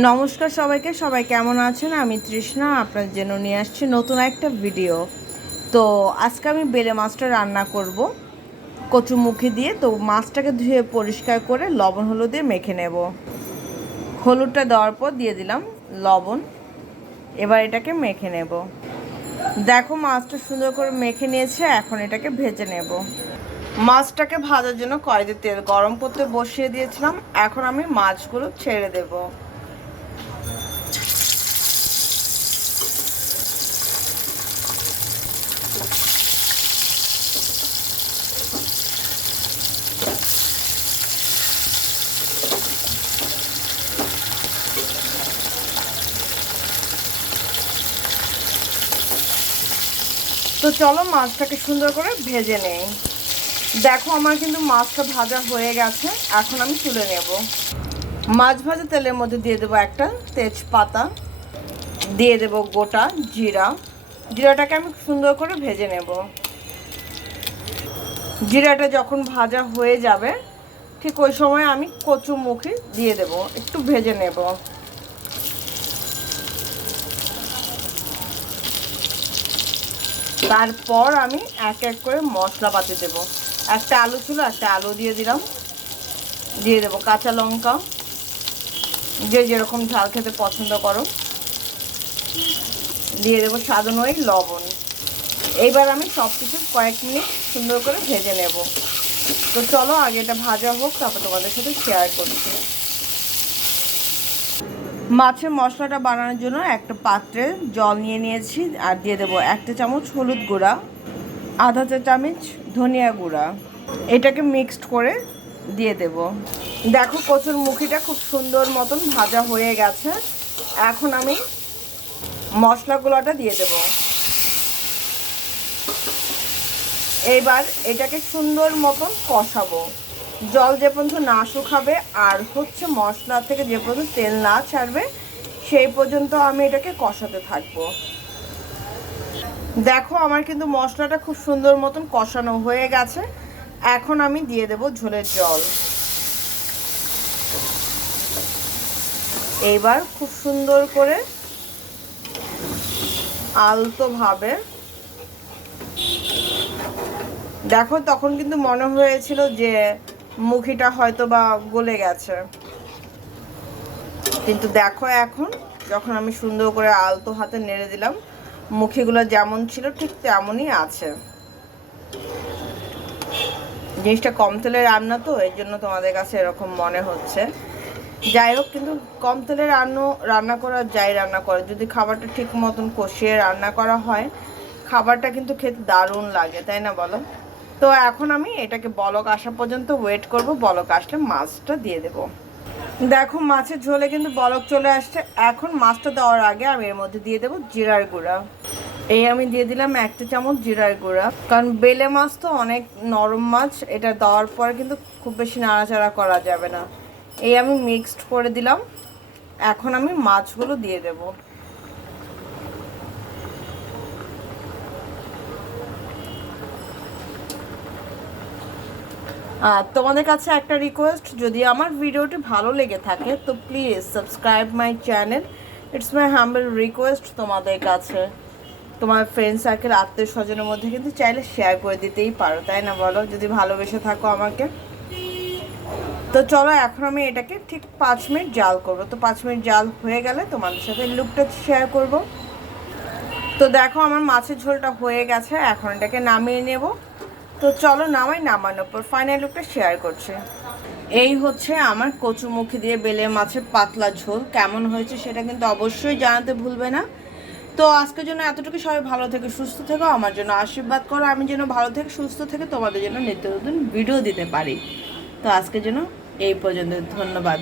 নমস্কার সবাইকে, সবাই কেমন আছেন? আমি তৃষ্ণা, আপনার জন্য নিয়ে আসছি নতুন একটা ভিডিও তো আজকে আমি বেলে মাছটা রান্না করব কচুমুখি দিয়ে। তো মাছটাকে ধুয়ে পরিষ্কার করে লবণ, হলুদ মেখে নেব। হলুদটা দেওয়ার পর দিয়ে দিলাম লবণ, এবার এটাকে মেখে নেব। দেখো মাছটা সুন্দর করে মেখে নিয়েছে, এখন এটাকে ভেজে নেব। মাছটাকে ভাজার জন্য কড়াইতে তেল গরম করতে বসিয়ে দিয়েছিলাম, এখন আমি মাছগুলো ছেড়ে দেবো। তো চলো মাছটাকে সুন্দর করে ভেজে নেই। দেখো আমার কিন্তু মাছটা ভাজা হয়ে গেছে, এখন আমি তুলে নেব। মাছ ভাজা তেলের মধ্যে দিয়ে দেবো একটা তেজপাতা, দিয়ে দেবো গোটা জিরা। জিরাটাকে আমি সুন্দর করে ভেজে নেব। জিরাটা যখন ভাজা হয়ে যাবে, ঠিক ওই সময় আমি কচু মুখে দিয়ে দেব, একটু ভেজে নেব। তারপর আমি এক এক করে মশলা পাতি দেবো। একটা আলু ছিল, একটা আলু দিয়ে দিলাম। দিয়ে দেবো কাঁচা লঙ্কা। যে যেরকম ঝাল খেতে পছন্দ করো। দিয়ে দেবো স্বাদ অনুযায়ী লবণ। এইবার আমি সব কিছু কয়েক মিনিট সুন্দর করে ভেজে নেব। তো চলো, আগে এটা ভাজা হোক, তারপর তোমাদের সাথে শেয়ার করছি। মাছের মশলাটা বানানোর জন্য একটা পাত্রে জল নিয়ে নিয়েছি আর দিয়ে দেবো একটা চামচ হলুদ গুঁড়া, আধা চা চামচ ধনিয়া গুঁড়া। এটাকে মিক্সড করে দিয়ে দেব। দেখো কচুর মুখিটা খুব সুন্দর মতন ভাজা হয়ে গেছে। এখন আমি মশলাগুলোটা দিয়ে দেব। এইবার এটাকে সুন্দর মতন কষাবো। জল যে পর্যন্ত না শুকাবে আর হচ্ছে মশলা থেকে যে পর্যন্ত তেল না ছাড়বে, সেই পর্যন্ত আমি এটাকে কষাতে থাকব। দেখো আমার কিন্তু মশলাটা খুব সুন্দর মতন কষানো হয়ে গেছে। এখন আমি দিয়ে দেব ঝোলের জল। এইবার খুব সুন্দর করে আলতোভাবে দেখো তখন কিন্তু মনে হয়েছিল যে মুখিটা হয়তো বা গলে গেছে। কিন্তু দেখো এখন, যখন আমি সুন্দর করে আলতো হাতে নেড়ে দিলাম, মুখিগুলো যেমন ছিল ঠিক তেমনই আছে। জিনিসটা কম তেলে রান্না তো এই জন্য তোমাদের কাছে এরকম মনে হচ্ছে। যাই হোক, কিন্তু কম তেলে রান্না রান্না করা, যাই রান্না করে। যদি খাবারটা ঠিক মতন কষিয়ে রান্না করা হয়, খাবারটা কিন্তু খেতে দারুণ লাগে, তাই না বলো? তো এখন আমি এটাকে বলক আসা পর্যন্ত ওয়েট করব, বলক আসলে মাছটা দিয়ে দেব। দেখো মাছের ঝোলে কিন্তু বলক চলে আসছে। এখন মাছটা দেওয়ার আগে আমি এর মধ্যে দিয়ে দেবো জিরার গুঁড়া। এই আমি দিয়ে দিলাম একটা চামচ জিরার গুঁড়া। কারণ বেলে মাছ তো অনেক নরম মাছ, এটা দেওয়ার পরে কিন্তু খুব বেশি নাড়াচাড়া করা যাবে না। এই আমি মিক্সড করে দিলাম। এখন আমি মাছগুলো দিয়ে দেবো। তোমাদের কাছে একটা রিকোয়েস্ট যদি আমার ভিডিওটি ভালো লেগে থাকে, তো please subscribe my channel it's my humble request তোমাদের কাছে। তোমার ফ্রেন্ড সার্কেল আত্মীয় স্বজনের মধ্যে কিন্তু চাইলে শেয়ার করে দিতেই পারো, তাই না বলো? যদি ভালোবেসে থাকো আমাকে। তো চলো, এখন আমি এটাকে ঠিক পাঁচ মিনিট জাল করব। তো পাঁচ মিনিট জাল হয়ে গেলে তোমাদের সাথে লুকটা শেয়ার করব। তো দেখো, আমার মাছের ঝোলটা হয়ে গেছে, এখন এটাকে নামিয়ে নেব। তো চলো নামাই, নামানোর পর ফাইনাল লুকটা শেয়ার করছে। এই হচ্ছে আমার কচুমুখী দিয়ে বেলে মাছের পাতলা ঝোল। কেমন হয়েছে সেটা কিন্তু অবশ্যই জানাতে ভুলবে না। তো আজকের জন্য এতটুকু। সবাই ভালো থেকে সুস্থ থেকো, আমার জন্য আশীর্বাদ করো, আমি যেন ভালো থেকে সুস্থ থেকে তোমাদের জন্য নিত্য নতুন ভিডিও দিতে পারি। তো আজকের জন্য এই পর্যন্ত, ধন্যবাদ।